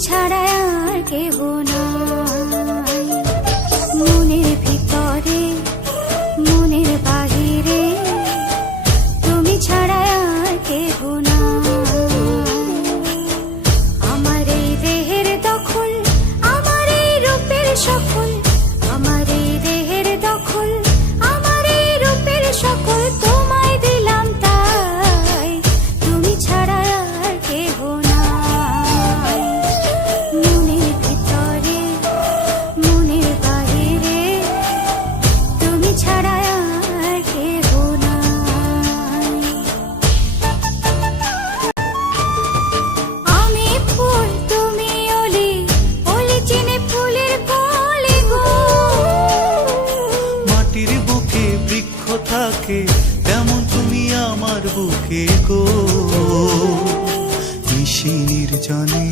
ছাড়া আর কেউ থাকে তেমন তুমি আমার বুকে গো। নির্জনে